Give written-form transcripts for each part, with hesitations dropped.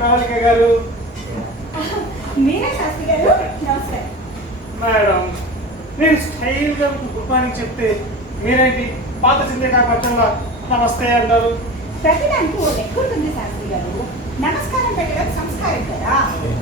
ప్రవళిక గారు. మీరే శాస్త్రి గారు, నమస్కారం. మేడం, నేను స్టైల్గా గుడ్ మార్నింగ్ చెప్తే మీరేంటి పాత చింతకాయ పచ్చళ్ళ నమస్తే అంటారు? పెట్టడానికి ఓ లెక్క ఉంటుంది శాస్త్రి గారు. నమస్కారం పెట్టడం సంస్కారం కదా.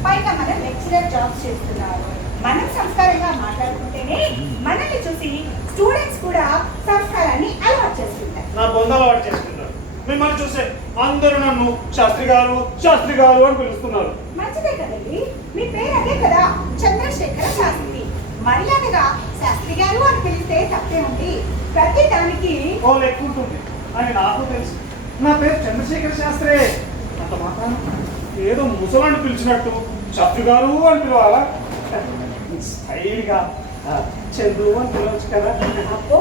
పైగా మనం లెక్చరర్ జాబ్ చేస్తున్నారు. మనం సంస్కారంగా మాట్లాడుకుంటేనే మనల్ని చూసి స్టూడెంట్స్ కూడా సంస్కారాన్ని అలవాటు చేసుకుంటారు. నా బొందలు అలవాటు చేసుకుంటారు. మిమ్మల్ని చూసే అందరూ నన్ను శాస్త్రి గారు శాస్త్రి గారు అని పిలుస్తున్నారు. మంచిదే కదండి, మీ పేరు అదే కదా, చంద్రశేఖర శాస్త్రి. మర్యాదగా శాస్త్రి గారు అని పిలిస్తే తప్పే ఉంది. ప్రతి దానికి ఓ లెక్క ఉంటుంది అని నాకు తెలుసు. నా పేరు చంద్రశేఖర శాస్త్రే. అంత మాత్రం ఏదో ముసలాన్ని పిలిచినట్టు శాస్త్రి గారు అని పిలవాలా? స్టైల్గా చందు అని పిలవచ్చు కదా. అబ్బో,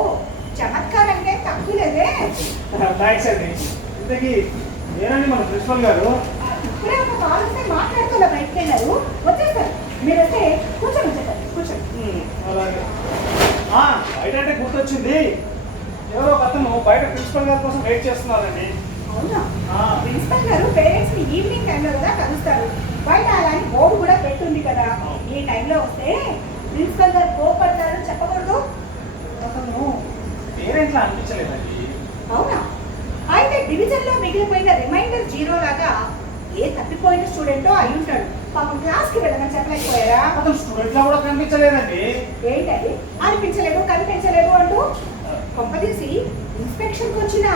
చమత్కారంగా తక్కువ లేదే. థ్యాంక్స్ అండి. ఇంతకీ నేనండి మన ప్రిన్సిపల్ గారు. ఇప్పుడే ఒక కాల్ వస్తే మాట్లాడుతూ బయటకు వెళ్ళారు, వచ్చేసారు. మీరు వస్తే కూర్చొని వచ్చేసారు, కూర్చోండి. అలాగే బయట అంటే గుర్తొచ్చింది, ఎవరో ఒక అతను బయట ప్రిన్సిపల్ గారి కోసం వెయిట్ చేస్తున్నారండి. అవునా? ప్రిన్సిపల్ గారు పేరెంట్స్ ని ఈవినింగ్ టైంలో కదా కలుస్తారు. బయట అలాంటి బోర్డు కూడా పెట్టుంది కదా. ఈ టైంలో వస్తే ప్రిన్సిపల్ గారు కోపడతారని చెప్పకూడదు. అతను పేరెంట్లా అనిపించలేదండి. అవునా? అయితే డివిజన్ లో మిగిలిపోయిన రిమైండర్ జీరో లాగా ఏ తప్పిపోయిన స్టూడెంటో అయి ఉంటాడు. పాపం క్లాస్ కి వెళ్ళమని చెప్పలేకపోయారా? అతను స్టూడెంట్ లా కూడా కనిపించలేదండి. ఏంటది అనిపించలేదు కనిపించలేదు అంటూ? కొంపదీసి ఇన్స్పెక్షన్ కి వచ్చిన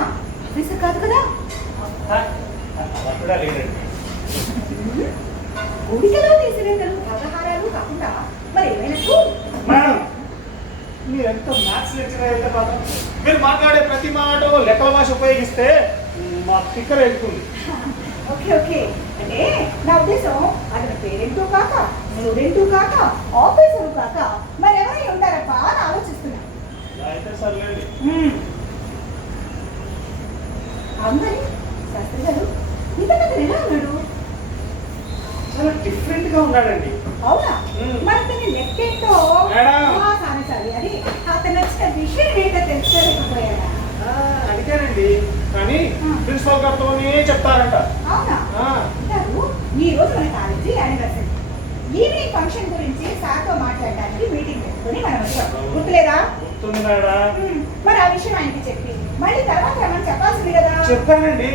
ఆఫీసర్ కాదు కదా? కూడా లేదండి. గుడికలో తీసినట్లు వ్యవహారాలు కాకుండా మరి ఏమైనట్టు? మేడం, మీరు ఎంత మ్యాథ్స్ లెక్చరర్ అయితే మాత్రం మీరు మాట్లాడే ప్రతి మాట లెక్కల భాష ఉపయోగిస్తే మా స్టిక్కర్ ఎక్కుతుంది. ఓకే ఓకే, అంటే నా ఉద్దేశం అతని పేరెంటు కాక, స్టూడెంటు కాక, ఆఫీసరు కాక మరి ఎవరై ఉంటారప్ప అని ఆలోచిస్తున్నా. అయితే సర్లేండి. అవునండి శాస్త్రి గారు, ఇతను ఎలా ఉన్నాడు? చాలా డిఫరెంట్ గా ఉన్నాడండి. అవునా? మరి తన లెక్క ఏంటో సారీ అది అతను వచ్చిన విషయం ఏంటో తెలుసుకోలేకపోయాడా? అడిగానండి, కానీ ప్రిన్సిపల్ గారితోనే చెప్తారంట. అవునా? ఈ రోజు మన కాలేజీ యానివర్సరీ. ఈవినింగ్ ఫంక్షన్ గురించి సార్తో మాట్లాడడానికి మీటింగ్ పెట్టుకుని మనం వచ్చాం. గుర్తులేదా? గుర్తుంది మేడం. మరి ఆ విషయం ఆయనకి చెప్పి మళ్ళీ తర్వాత ఏమని చెప్పాల్సింది కదా? చెప్పానండి.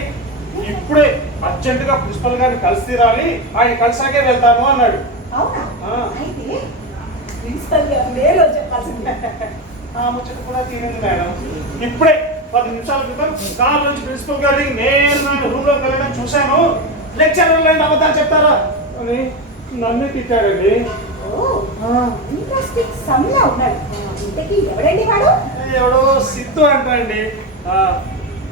ఇప్పుడే అర్జెంట్ గా ప్రిన్సిపల్ గారిని కలిసి తీరాలి, ఆయన కలిసాకే వెళ్తాను అన్నాడు. అవునా? అయితే ప్రిన్సిపల్ గారు నేరుగా చెప్పాల్సింది. ముచ్చట కూడా తీరింది మేడం. ఇప్పుడే 10 నిమిషాల క్రితం కార్ నుంచి ప్రిన్సిపల్ గారిని నేను రూమ్ లోకి వెళ్ళడం చూశాను. లెక్చరర్లు అంటే అబద్ధాలు చెప్తారా అని నన్ను తిట్టాడండి. ఇంట్రెస్టింగ్ సమ్లా ఉన్నాడు. ఇంతకీ ఎవడండి వాడు? ఎవడో సిద్ధు అంటాడండి.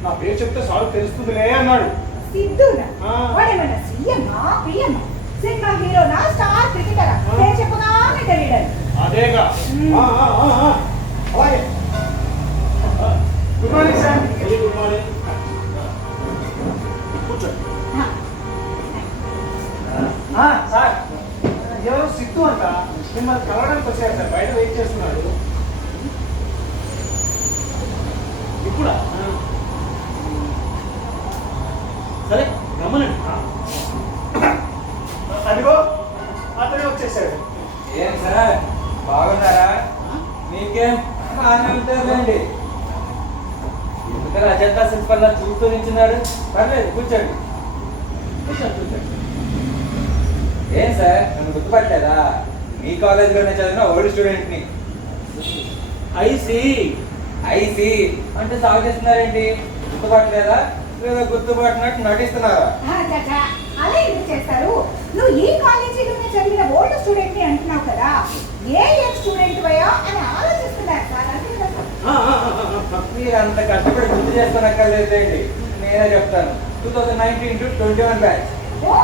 నా పేరు చెప్తే సార్ తెలుస్తుందిలే అన్నాడు. సిద్ధునా? వాడేమన్నా సీఎమ్మా పిఎమ్మా, సినిమా హీరోనా, స్టార్ క్రికెటరా? పేరు చెప్పగానే తెలియడం. అదేగా. అలాగే. Good morning sir. Good morning. కూర్చోండి. సార్, ఎవరు సిద్ధు అంట మిమ్మల్ని కలవడానికి వచ్చారు సార్, బయట వెయిట్ చేస్తున్నాడు. ఇప్పుడా? సరే గమనండి. అదిగో అతనే వచ్చేసాడు. ఏం సార్ బాగున్నారా? మీకేం బాగానే ఉంటారులేండి. ఎందుకని అజెండా ప్రిన్సిపల్ చూస్తూ నించున్నారు? పర్లేదు, కూర్చోండి కూర్చోండి. ఏం సార్ నన్ను గుర్తుపట్టలేదా? మీ కాలేజీలోనే చదివిన ఓల్డ్ స్టూడెంట్ని. ఐసి అంటే సాగు చేస్తున్నారేంటి? గుర్తుపట్టలేదా? లేదా గుర్తుపట్టినట్టు నటిస్తున్నారా? అలా ఎందుకు చేస్తారు? నువ్వు ఈ కాలేజీలోనే చదివిన ఓల్డ్ స్టూడెంట్ ని అంటున్నావు కదా, ఏ స్టూడెంట్ వయా అని ఆలోచిస్తున్నారు సార్. మీరు అంత కష్టపడి గుర్తు చేసుకోనక్కర్లేదండి, నేనే చెప్తాను. 2019 to 21 బ్యాచ్. ఓ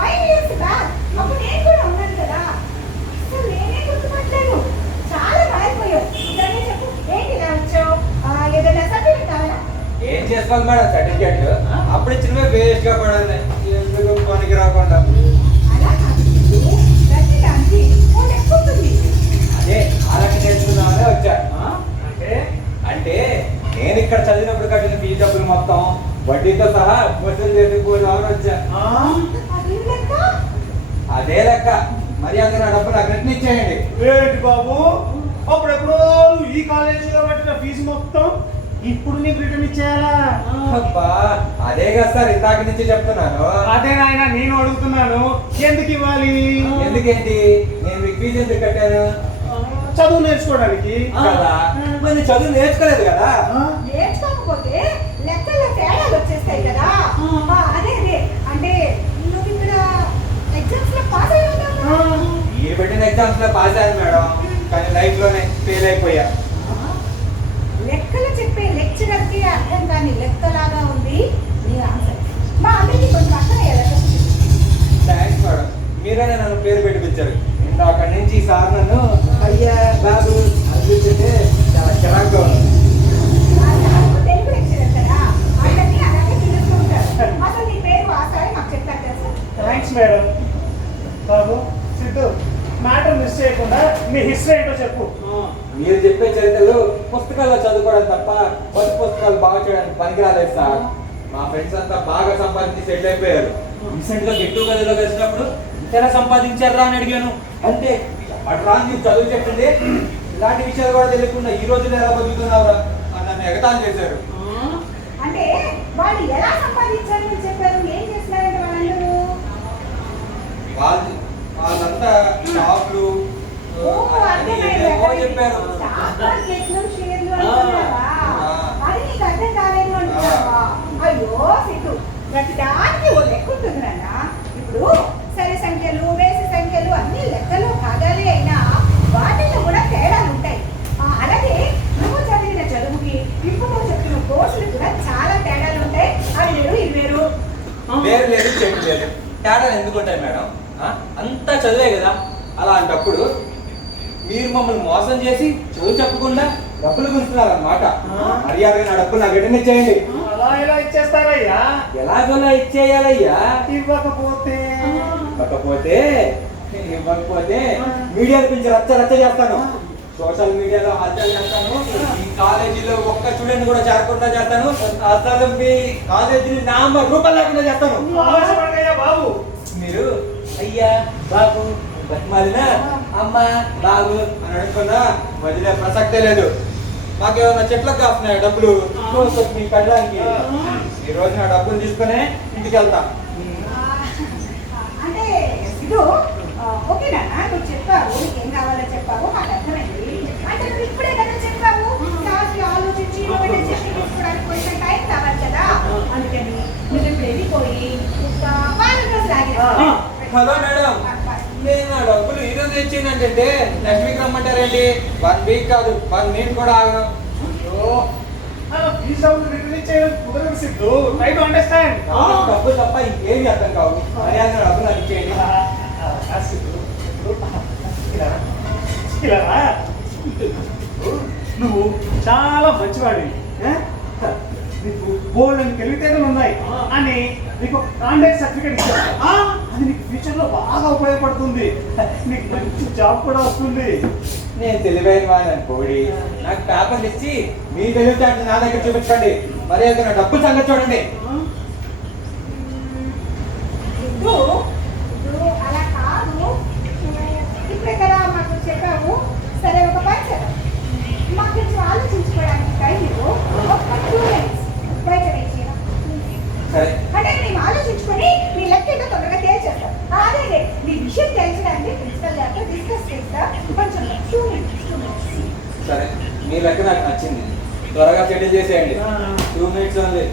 5 years బ్యాక్. అప్పుడు నేను కూడా ఉన్నాను కదా. అసలు నేనే గుర్తుపట్టలేదు. చాలా మారిపోయావు. సరే చెప్పు, ఏంటి ఇలా వచ్చావు? ఏదైనా సర్టిఫికెట్ కావాలా? ఏం చేసుకోవాలి మేడం సర్టిఫికెట్లు? అప్పుడు ఇచ్చినవే వేస్ట్ గా పడాలి, ఎందుకు పనికి రాకుండా. అలా కాదు, ప్రతి దానికి ఓ లెక్క ఉంటుంది. అదే అలాగే తెలుసుకుందామనే వచ్చా. అంటే అంటే నేను ఇక్కడ చదివినప్పుడు కట్టిన ఫీజు డబ్బులు మొత్తం వడ్డీతో సహా వసూలు చేసుకుపోదామని వచ్చా. అదే లెక్క మర్యాద నా డబ్బు నాకు రిటర్న్ ఇచ్చేయండి. ఏంటి బాబు, అప్పుడెప్పుడో నువ్వు ఈ కాలేజీలో కట్టిన ఫీజు మొత్తం ఇప్పుడు నీకు రిటర్న్ ఇచ్చేయాలా? అబ్బా అదే కదా సార్ ఇందాక నుంచి చెప్తున్నాను. అదే నాయన నేను అడుగుతున్నాను, ఎందుకు ఇవ్వాలి? ఎందుకేంటి నేను మీకు ఫీజు ఎందుకు కట్టాను? చదువు నేర్చుకోవడానికి కదా. మరి చదువు నేర్చుకోలేదు కదా. నేర్చుకోకపోతే లెక్కల్లో తేడాలు వచ్చేస్తాయి కదా. అదే అదే అంటే నువ్వు ఇక్కడ ఎగ్జామ్స్ లో పాస్ అయ్యి ఉన్నావు. ఈ పెట్టిన ఎగ్జామ్స్ లో పాస్ అయ్యాను మేడం, కానీ లైఫ్ లోనే ఫెయిల్ అయిపోయా. లెక్కలు చెప్పే లెక్చరర్ కి అర్థం కాని లెక్కలాగా ఉంది నీ ఆన్సర్. మా అందరికి కొంచెం అర్థమయ్యేలా చెప్పు. థ్యాంక్స్ మేడం, మీరేనే నన్ను పేరు పెట్టి పిలిచారు. అక్కడి నుంచి సార్ నన్ను అయ్యా బాబు అనిపించింది, చాలా చిరాగ్గా ఉంది. తెలుగు లెక్చరర్ కదా, అందరినీ అలాగే పిలుస్తూ ఉంటారు. అసలు నీ పేరు వాసాయి మాకు చెప్పారు తెలుసా? Thanks madam. Babu Siddhu, matter miss చేయకుండా మీ హిస్టరీ ఏంటో చెప్పు. మీరు చెప్పే చరిత్రలు పుస్తకాల్లో చదువుకోవడం తప్ప కొత్త పుస్తకాలు బాగా చేయడానికి పనికిరాలేదు సార్. మా ఫ్రెండ్స్ అంతా బాగా సంపాదించి సెటిల్ అయిపోయారు. రీసెంట్ గా గెట్టు గదిలో కలిసినప్పుడు ఎలా సంపాదించారా అని అడిగాను. అంటే అట్లా మీరు చదువు చెప్పింది, ఇలాంటి విషయాలు కూడా తెలియకుండా ఈ రోజులో ఎలా బతుకుతున్నారా అని నన్ను ఎగతాళి చేశారు. అంటే వాళ్ళు ఎలా సంపాదించారు అని చెప్పారు, ఏం చేస్తున్నారంటే వాళ్ళందరూ? వాళ్ళంతా షాపులు అని ఏమేమో చెప్పారు. స్టాక్ మార్కెట్లు, షేర్లు అంటున్నావా? అది నీకు అర్థం కాలేదు అంటున్నావా? అయ్యో సిద్ధు, ప్రతిదానికి ఓ లెక్క ఉంటుంది నాన్న. ఇప్పుడు సరి సంఖ్యలు, వేసి సంఖ్యలు అన్ని లెక్కలు భాగాలే అయినా వాటిల్లో కూడా తేడాలు ఉంటాయి. అలాగే నువ్వు చదివిన చదువుకి ఇప్పుడు నువ్వు చెప్పిన కోర్సులు కూడా చాలా తేడాలు ఉంటాయి. అవి వేరు ఇవి వేరు. వేరు లేదు చెట్టు లేదు, తేడాలు ఎందుకు ఉంటాయి మేడం? అంతా చదివే కదా. అలాంటప్పుడు మీరు మమ్మల్ని మోసం చేసి చదువు చెప్పకుండా డబ్బులు గుంటున్నారన్నమాట. మర్యాదగా నా డబ్బులు నాకు రిటర్న్ ఇచ్చేయండి. అలా ఎలా ఇచ్చేస్తారయ్యా? ఎలాగోలా ఇచ్చేయాలయ్యా. ఇవ్వకపోతే ఇవ్వకపోతే మీడియాలో పిలిచి రచ్చ రచ్చ చేస్తాను, సోషల్ మీడియాలో హత్యలు చేస్తాను, ఈ కాలేజీలో ఒక్క స్టూడెంట్ కూడా చేరకుండా చేస్తాను, అసలు మీ కాలేజీని నామ రూపం లేకుండా చేస్తాను. ఆవేశపడకయ్యా బాబు. మీరు అయ్యా బాబు బతిమాలినా అమ్మ బాబు అని అనుకున్నా వదిలే ప్రసక్తే లేదు. మాకేమైనా చెట్లకు కాస్తున్నాయి డబ్బులు మీకు కట్టడానికి. ఈ రోజు నా డబ్బులు తీసుకునే ఇంటికి వెళ్తా. అంటే ఇది ఓకేనా? నువ్వు చెప్పావు, నీకేం కావాలో చెప్పావు, మాకు అర్థమైంది. అంటే నువ్వు ఇప్పుడే కదా చెప్పావు, కాస్త ఆలోచించి చెప్పి తీసుకోవడానికి కొంచెం టైం కావాలి కదా. అందుకని నువ్వు ఇప్పుడు వెళ్ళిపోయి వారం రోజులు ఆగి. హలో మేడం, నేను నా డబ్బులు ఈ రోజు ఇచ్చిందంటే నెక్స్ట్ వీక్ రమ్మంటారేంటి? 1 వీక్ కాదు, 1 మినిట్ కూడా ఆగను. అయ్యో, ఫీజు రిటర్న్ ఇచ్చేయడం కుదరదు సిద్ధు. Try to understand. డబ్బులు తప్ప ఇంకేమి అర్థం కావు. మర్యాద డబ్బులు నాకు ఇచ్చేయండి. నువ్వు చాలా మంచివాడివి, నీకు బోల్డ్ అని తెలివితేటలు ఉన్నాయి అని నీకు కాంటాక్ట్ సర్టిఫికేట్ ఇచ్చావు. అది నీకు ఫ్యూచర్ లో బాగా ఉపయోగపడుతుంది, నీకు మంచి జాబ్ కూడా వస్తుంది. నేను తెలివైన వాడిని అనుకోడి, నాకు పేపర్లు ఇచ్చి మీ తెలివితేటలు నా దగ్గర చూపించండి. మర్యాద నా డబ్బులు సంగతి చూడండి. అలా కాదు, ఇప్పుడే కదా మాకు చెప్పావు. సరే ఒక పని చేద్దాం, మాకు కొంచెం ఆలోచించుకోవడానికి టైం ఇవ్వు. ఒక 2 minutes బయట వేసేయరా. సరే అంటే మేము ఆలోచించుకొని మీ లెక్క ఏంటో తొందరగా తేల్చేస్తాం. అదే నీ విషయం తెలియడానికి ప్రిన్సిపల్ గారితో డిస్కస్ చేస్తా. కొంచెం 2 minutes. సరే, మీ లెక్క నాకు నచ్చింది, త్వరగా సెటిల్ చేసేయండి. 2 మినిట్స్ ఉంది.